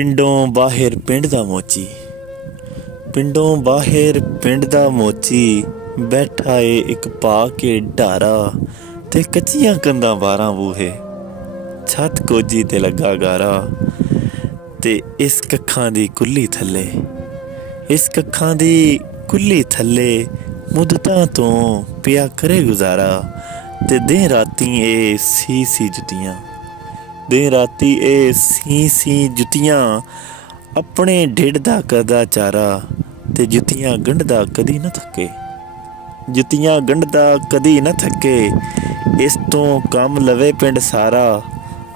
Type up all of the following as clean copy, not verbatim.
ਪਿੰਡੋਂ ਬਾਹਰ ਪਿੰਡ ਦਾ ਮੋਚੀ, ਪਿੰਡੋਂ ਬਾਹਰ ਪਿੰਡ ਦਾ ਮੋਚੀ, ਬੈਠਾ ਏ ਇੱਕ ਪਾ ਕੇ ਢਾਰਾ, ਤੇ ਕੱਚੀਆਂ ਕੰਧਾਂ 12 ਬੂਹੇ, ਛੱਤ ਕੋਜੀ ਤੇ ਲੱਗਾ ਗਾਰਾ। ਤੇ ਇਸ ਕੱਖਾਂ ਦੀ ਕੁੱਲੀ ਥੱਲੇ, ਇਸ ਕੱਖਾਂ ਦੀ ਕੁੱਲੀ ਥੱਲੇ ਮੁੱਦਤਾਂ ਤੋਂ ਪਿਆ ਕਰੇ ਗੁਜ਼ਾਰਾ। ਤੇ ਦਿਨ ਰਾਤੀ ਇਹ ਸੀ ਜੁੱਤੀਆਂ, ਦਿਨ ਰਾਤੀ ਇਹ ਸੀ ਜੁੱਤੀਆਂ, ਆਪਣੇ ਢਿੱਡ ਦਾ ਕਰਦਾ ਚਾਰਾ। ਤੇ ਜੁੱਤੀਆਂ ਗੰਢਦਾ ਕਦੀ ਨਾ ਥੱਕੇ, ਜੁੱਤੀਆਂ ਗੰਢਦਾ ਕਦੀ ਨਾ ਥੱਕੇ। ਇਸ ਤੋਂ ਕੰਮ ਲਵੇ ਪਿੰਡ ਸਾਰਾ,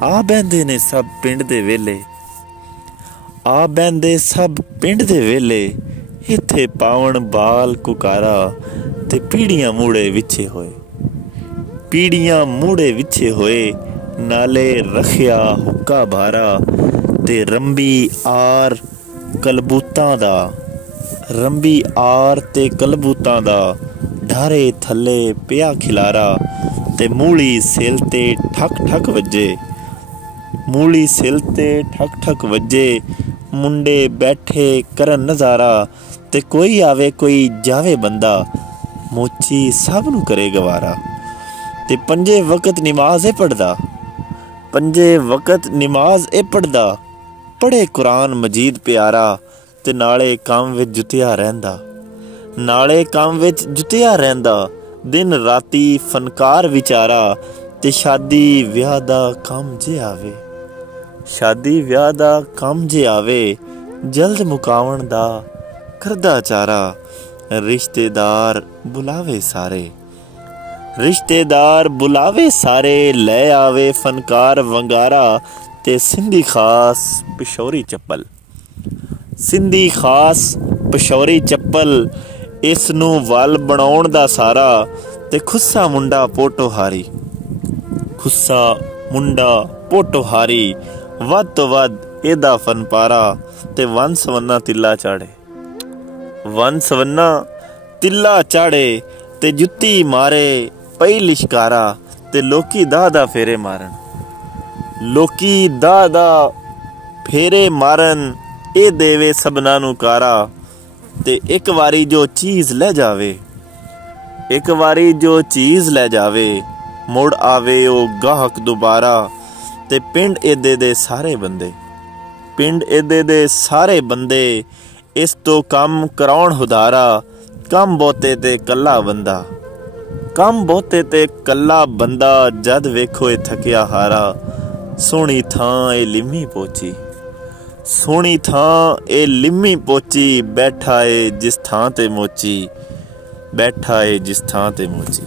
ਆ ਬਹਿੰਦੇ ਨੇ ਸਭ ਪਿੰਡ ਦੇ ਵੇਲੇ, ਆ ਬਹਿੰਦੇ ਸਭ ਪਿੰਡ ਦੇ ਵੇਲੇ। ਇੱਥੇ ਪਾਵਣ ਬਾਲ ਕੁਕਾਰਾ, ਤੇ ਪੀੜੀਆਂ ਮੂੜੇ ਵਿਛੇ ਹੋਏ, ਪੀੜੀਆਂ ਮੂੜੇ ਵਿਛੇ ਹੋਏ। ਨਾਲੇ ਰੱਖਿਆ ਹੁੱਕਾ ਭਾਰਾ, ਤੇ ਰੰਬੀ ਆਰ ਕਲਬੂਤਾਂ ਦਾ, ਰੰਬੀ ਆਰ ਤੇ ਕਲਬੂਤਾਂ ਦਾ, ਢਾਰੇ ਥੱਲੇ ਪਿਆ ਖਿਲਾਰਾ। ਤੇ ਮੂਲੀ ਸਿਲ ਤੇ ਠਕ ਠਕ ਵੱਜੇ, ਮੂਲੀ ਸਿਲ ਤੇ ਠਕ ਠਕ ਵੱਜੇ। ਮੁੰਡੇ ਬੈਠੇ ਕਰਨ ਨਜ਼ਾਰਾ, ਤੇ ਕੋਈ ਆਵੇ ਕੋਈ ਜਾਵੇ ਬੰਦਾ, ਮੋਚੀ ਸਭ ਨੂੰ ਕਰੇ ਗਵਾਰਾ। ਤੇ ਪੰਜੇ ਵਕਤ ਨਮਾਜ਼ ਪੜ੍ਹਦਾ, ਪੰਜੇ ਵਕਤ ਨਮਾਜ਼ ਪੜ੍ਹਦਾ, ਪੜ੍ਹੇ ਕੁਰਾਨ ਮਜੀਦ ਪਿਆਰਾ। ਤੇ ਨਾਲੇ ਕੰਮ ਵਿੱਚ ਜੁੱਤਿਆ ਰਹਿੰਦਾ, ਨਾਲੇ ਕੰਮ ਵਿੱਚ ਜੁੱਤਿਆ ਰਹਿੰਦਾ। ਦਿਨ ਰਾਤੀ ਫਨਕਾਰ ਵਿਚਾਰਾ, ਤੇ ਸ਼ਾਦੀ ਵਿਆਹ ਦਾ ਕੰਮ ਜੇ ਆਵੇ, ਸ਼ਾਦੀ ਵਿਆਹ ਦਾ ਕੰਮ ਜੇ ਆਵੇ, ਜਲਦ ਮੁਕਾਵਣ ਦਾ ਕਰਦਾ ਚਾਰਾ। ਰਿਸ਼ਤੇਦਾਰ ਬੁਲਾਵੇ ਸਾਰੇ, ਰਿਸ਼ਤੇਦਾਰ ਬੁਲਾਵੇ ਸਾਰੇ, ਲੈ ਆਵੇ ਫਨਕਾਰ ਵੰਗਾਰਾ। ਤੇ ਸਿੰਧੀ ਖਾਸ ਪਿਸ਼ੌਰੀ ਚੱਪਲ, ਸਿੰਧੀ ਖਾਸ ਪਿਸ਼ੌਰੀ ਚੱਪਲ, ਇਸ ਨੂੰ ਵੱਲ ਬਣਾਉਣ ਦਾ ਸਾਰਾ। ਤੇ ਖੁੱਸਾ ਮੁੰਡਾ ਪੋਟੋਹਾਰੀ, ਖੁੱਸਾ ਮੁੰਡਾ ਪੋਟੋਹਾਰੀ, ਵੱਧ ਤੋਂ ਵੱਧ ਇਹਦਾ ਫਨਪਾਰਾ। ਤੇ ਵੰਨ ਸਵੰਨਾ ਤਿੱਲਾ ਚਾੜੇ, ਵੰਨ ਸਵੰਨਾ ਤਿੱਲਾ ਚਾੜੇ। ਤੇ ਜੁੱਤੀ ਮਾਰੇ ਪਈ ਲਿਸ਼ਕਾਰਾ, ਤੇ ਲੋਕੀ ਦਾ ਫੇਰੇ ਮਾਰਨ, ਲੋਕੀ ਦਾ ਫੇਰੇ ਮਾਰਨ। ਇਹ ਦੇਵੇ ਸਭਨਾਂ ਨੂੰ ਕਾਰਾ। ਤੇ ਇੱਕ ਵਾਰੀ ਜੋ ਚੀਜ਼ ਲੈ ਜਾਵੇ, ਇੱਕ ਵਾਰੀ ਜੋ ਚੀਜ਼ ਲੈ ਜਾਵੇ, ਮੁੜ ਆਵੇ ਉਹ ਗਾਹਕ ਦੁਬਾਰਾ। ਤੇ ਪਿੰਡ ਇਹਦੇ ਦੇ ਸਾਰੇ ਬੰਦੇ, ਪਿੰਡ ਇਹਦੇ ਦੇ ਸਾਰੇ ਬੰਦੇ, ਇਸ ਤੋਂ ਕੰਮ ਕਰਾਉਣ ਹੁਦਾਰਾ। ਕੰਮ ਬਹੁਤੇ ਤੇ ਕੱਲਾ ਬੰਦਾ, ਕੰਮ ਬਹੁਤੇ ਤੇ ਕੱਲਾ ਬੰਦਾ, ਜਦ ਵੇਖੋ ਇਹ ਥੱਕਿਆ ਹਾਰਾ। ਸੋਹਣੀ ਥਾਂ ਇਹ ਲਿੰਮੀ ਪੋਚੀ, ਸੋਹਣੀ ਥਾਂ ਇਹ ਲਿੰਮੀ ਪੋਚੀ, ਬੈਠਾ ਏ ਜਿਸ ਥਾਂ ਤੇ ਮੋਚੀ, ਬੈਠਾ ਏ ਜਿਸ ਥਾਂ ਤੇ ਮੋਚੀ।